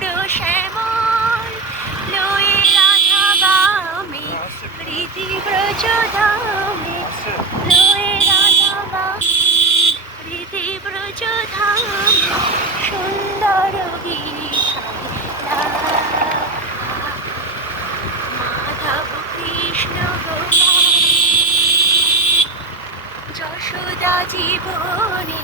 সুন্দর শ্যামল লয়ে রাধা গামে প্রীতি ব্রজ ধামে লয়ে রাধা গামে প্রীতি ব্রজ ধামে সুন্দর গীতা মাধব কৃষ্ণ গোপাল যশোদা জীবনে